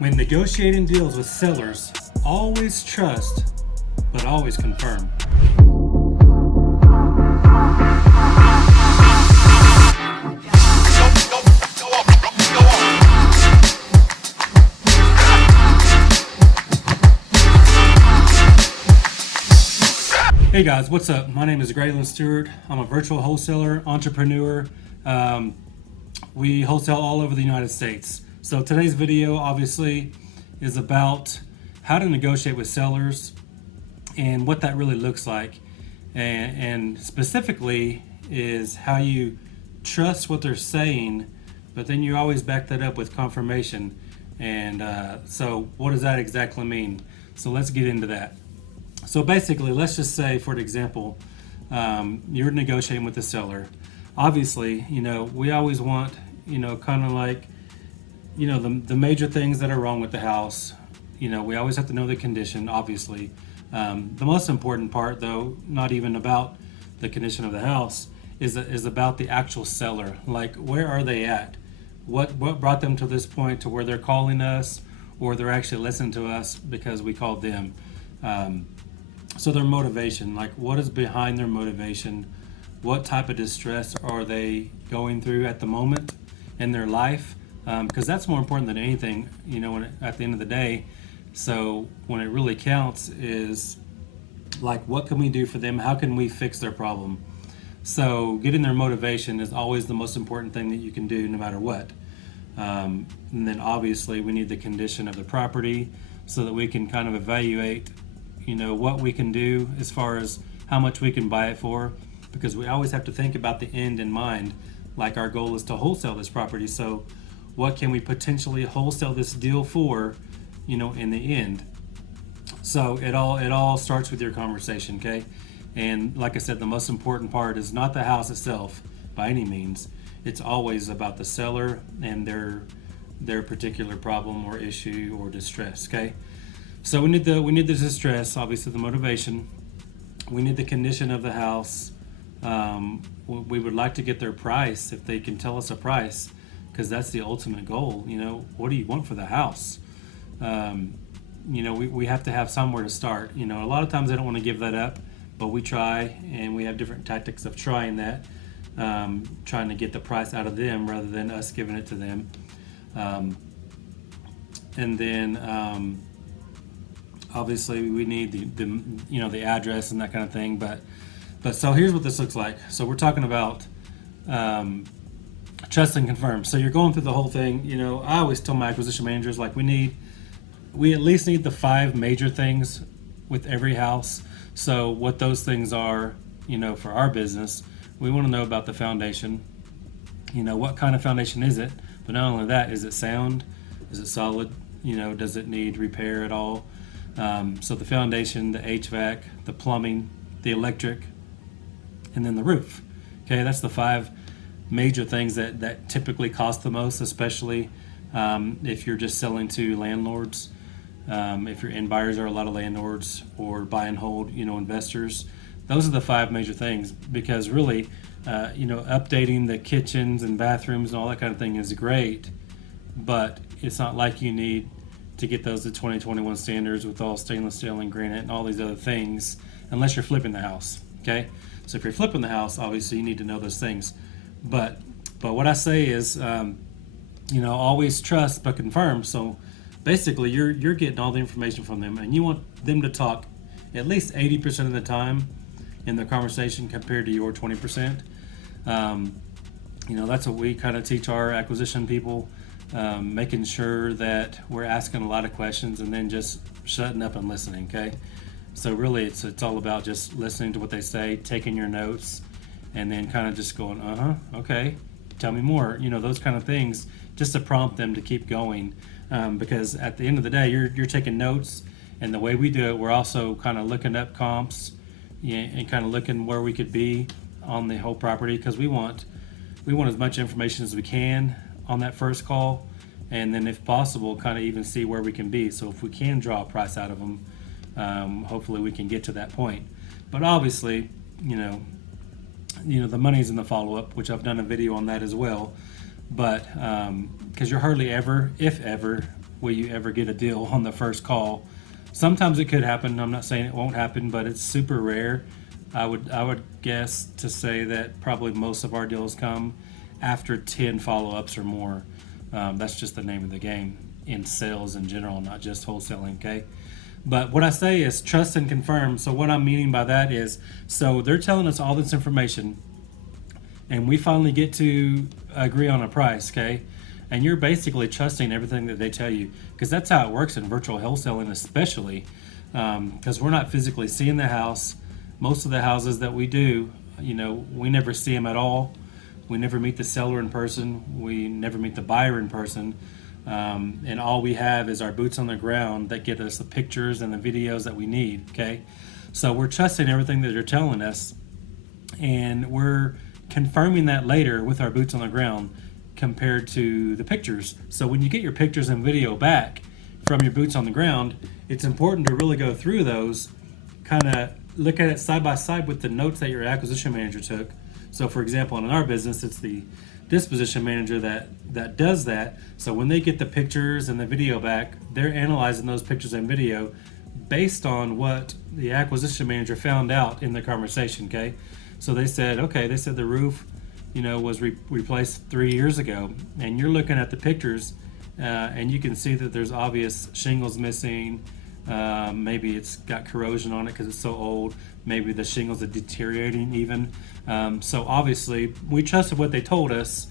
When negotiating deals with sellers, always trust, but always confirm. Hey guys, what's up? My name is Graylan Stewart. I'm a virtual wholesaler, entrepreneur. We wholesale all over the United States. So today's video obviously is about how to negotiate with sellers and what that really looks like. And specifically is how you trust what they're saying, but then you always back that up with confirmation. And so what does that exactly mean? So let's get into that. So basically, let's just say, for example, you're negotiating with the seller. Obviously, we always want, kind of like, the major things that are wrong with the house. We always have to know the condition, obviously. The most important part, though, not even about the condition of the house, is about the actual seller. Like, where are they at? What brought them to this point to where they're calling us, or they're actually listening to us because we called them. So their motivation, like what is behind their motivation? What type of distress are they going through at the moment in their life? Because that's more important than anything, at the end of the day. So when it really counts is like, what can we do for them? How can we fix their problem? So getting their motivation is always the most important thing that you can do no matter what. And then obviously we need the condition of the property so that we can kind of evaluate what we can do as far as how much we can buy it for, because we always have to think about the end in mind. Like, our goal is to wholesale this property, so what can we potentially wholesale this deal for, in the end. So it all starts with your conversation, okay? And like I said, the most important part is not the house itself by any means. It's always about the seller and their particular problem or issue or distress, okay? So we need the distress, obviously the motivation. We need the condition of the house. We would like to get their price if they can tell us a price, because that's the ultimate goal. What do you want for the house? We have to have somewhere to start. A lot of times they don't want to give that up, but we try, and we have different tactics of trying that, trying to get the price out of them rather than us giving it to them. And then obviously we need the address and that kind of thing, but so here's what this looks like. So we're talking about trust and confirm. So you're going through the whole thing. I always tell my acquisition managers, like, we at least need the 5 major things with every house. So what those things are, for our business, we want to know about the foundation. What kind of foundation is it? But not only that, is it sound? Is it solid? Does it need repair at all? So the foundation, the HVAC, the plumbing, the electric, and then the roof. Okay, that's the 5 major things that typically cost the most, especially if you're just selling to landlords. If your end buyers are a lot of landlords or buy and hold, investors. Those are the 5 major things, because really, updating the kitchens and bathrooms and all that kind of thing is great, but it's not like you need to get those to 2021 standards with all stainless steel and granite and all these other things, unless you're flipping the house. Okay, so if you're flipping the house, obviously you need to know those things. But what I say is, always trust but confirm. So basically, you're getting all the information from them, and you want them to talk at least 80% of the time in the conversation compared to your 20%. That's what we kind of teach our acquisition people. Making sure that we're asking a lot of questions and then just shutting up and listening, okay? So really, it's all about just listening to what they say, taking your notes, and then kind of just going, okay, tell me more, those kind of things, just to prompt them to keep going, because at the end of the day, you're taking notes, and the way we do it, we're also kind of looking up comps, and kind of looking where we could be on the whole property, because we want as much information as we can on that first call, and then if possible kind of even see where we can be. So if we can draw a price out of them, hopefully we can get to that point. But obviously, the money's in the follow-up, which I've done a video on that as well. But because you're hardly ever, if ever, will you ever get a deal on the first call. Sometimes it could happen. I'm not saying it won't happen, but it's super rare. I would guess to say that probably most of our deals come after 10 follow-ups or more. That's just the name of the game in sales in general, not just wholesaling, okay? But what I say is trust and confirm. So what I'm meaning by that is, so they're telling us all this information, and we finally get to agree on a price, okay? And you're basically trusting everything that they tell you, because that's how it works in virtual wholesaling, especially because we're not physically seeing the house. Most of the houses that we do, we never see them at all. We never meet the seller in person. We never meet the buyer in person. And all we have is our boots on the ground that get us the pictures and the videos that we need, okay? So we're trusting everything that they're telling us, and we're confirming that later with our boots on the ground compared to the pictures. So when you get your pictures and video back from your boots on the ground, it's important to really go through those, kind of look at it side by side with the notes that your acquisition manager took. So for example, in our business, it's the disposition manager that does that. So when they get the pictures and the video back, they're analyzing those pictures and video based on what the acquisition manager found out in the conversation, okay? So they said the roof, was replaced 3 years ago, and you're looking at the pictures, and you can see that there's obvious shingles missing. Maybe it's got corrosion on it because it's so old. Maybe the shingles are deteriorating even. So obviously, we trusted what they told us.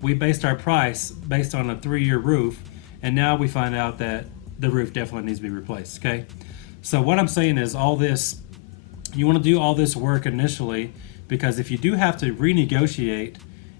We based our price based on a 3-year roof, and now we find out that the roof definitely needs to be replaced, okay? So what I'm saying is all this, you want to do all this work initially, because if you do have to renegotiate,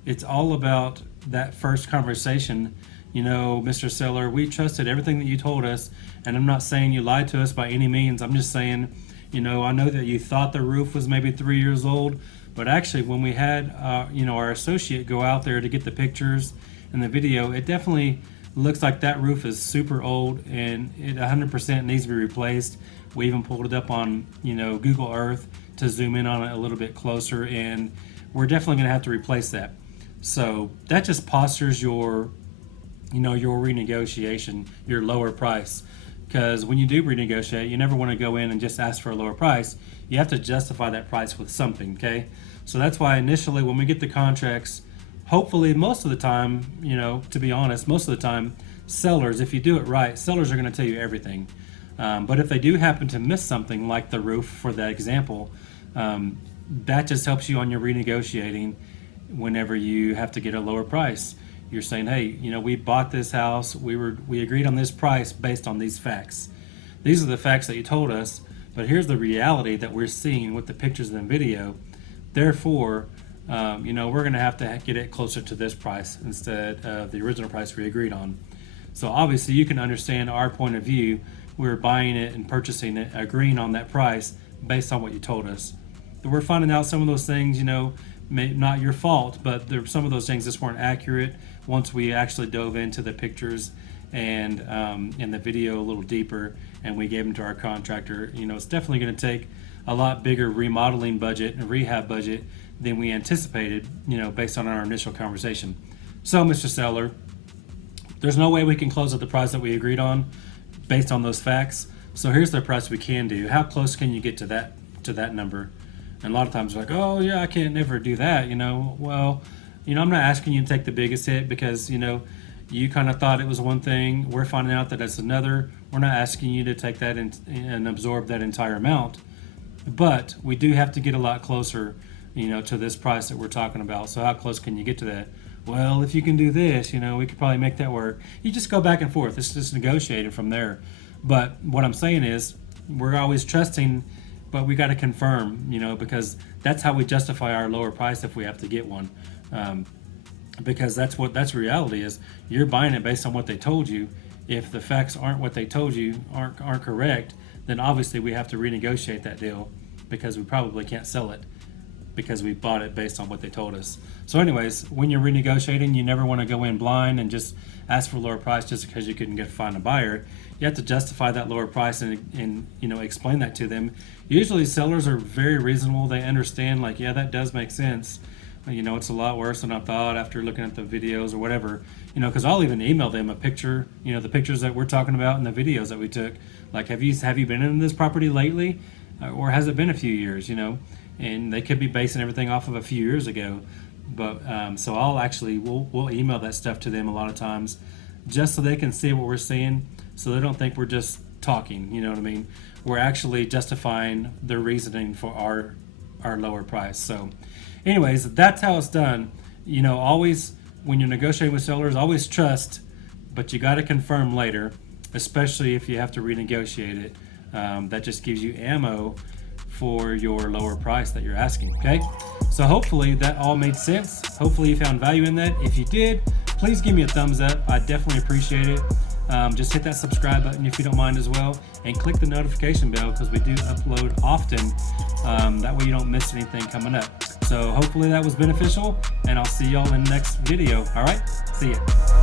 it's all about that first conversation. Mr. Seller, we trusted everything that you told us, and I'm not saying you lied to us by any means. I'm just saying, I know that you thought the roof was maybe 3 years old, but actually when we had, our associate go out there to get the pictures and the video, it definitely looks like that roof is super old and it 100% needs to be replaced. We even pulled it up on, Google Earth to zoom in on it a little bit closer, and we're definitely going to have to replace that. So that just postures your renegotiation, your lower price. Because when you do renegotiate, you never want to go in and just ask for a lower price. You have to justify that price with something, okay? So that's why initially when we get the contracts, hopefully most of the time, to be honest, most of the time, sellers, if you do it right, sellers are going to tell you everything. But if they do happen to miss something like the roof for that example, that just helps you on your renegotiating whenever you have to get a lower price. You're saying, hey, we bought this house, we agreed on this price based on these facts. These are the facts that you told us, but here's the reality that we're seeing with the pictures and video. Therefore, we're going to have to get it closer to this price instead of the original price we agreed on. So obviously you can understand our point of view. We're buying it and purchasing it, agreeing on that price based on what you told us. But we're finding out some of those things, not your fault, but some of those things just weren't accurate once we actually dove into the pictures and the video a little deeper, and we gave them to our contractor. It's definitely going to take a lot bigger remodeling budget and rehab budget than we anticipated, based on our initial conversation. So, Mr. Seller, there's no way we can close at the price that we agreed on based on those facts. So here's the price we can do. How close can you get to that number? And a lot of times we're like, oh yeah, I can't never do that. Well, I'm not asking you to take the biggest hit because, you kind of thought it was one thing. We're finding out that it's another. We're not asking you to take that and absorb that entire amount. But we do have to get a lot closer, to this price that we're talking about. So how close can you get to that? Well, if you can do this, we could probably make that work. You just go back and forth. It's just negotiated from there. But what I'm saying is we're always trusting, but we got to confirm, because that's how we justify our lower price if we have to get one. Because that's reality is you're buying it based on what they told you. If the facts aren't what they told you, aren't correct, then obviously we have to renegotiate that deal because we probably can't sell it because we bought it based on what they told us. So anyways, when you're renegotiating, you never want to go in blind and just ask for a lower price just because you couldn't find a buyer. You have to justify that lower price and explain that to them. Usually sellers are very reasonable. They understand, like, yeah, that does make sense. you know, it's a lot worse than I thought after looking at the videos or whatever, you know, because I'll even email them a picture, you know, the pictures that we're talking about and the videos that we took. Like, have you been in this property lately, or has it been a few years, you know? And they could be basing everything off of a few years ago. But so we'll email that stuff to them a lot of times, just so they can see what we're seeing, so they don't think we're just talking, you know what I mean? We're actually justifying the reasoning for our lower price. So anyways, that's how it's done. You know, always when you're negotiating with sellers, always trust, but you got to confirm later, especially if you have to renegotiate it. That just gives you ammo for your lower price that you're asking. Okay, so hopefully that all made sense. Hopefully you found value in that. If you did, please give me a thumbs up. I definitely appreciate it. Just hit that subscribe button if you don't mind as well, and click the notification bell, because we do upload often. That way you don't miss anything coming up. So hopefully that was beneficial, and I'll see y'all in the next video. All right, see ya.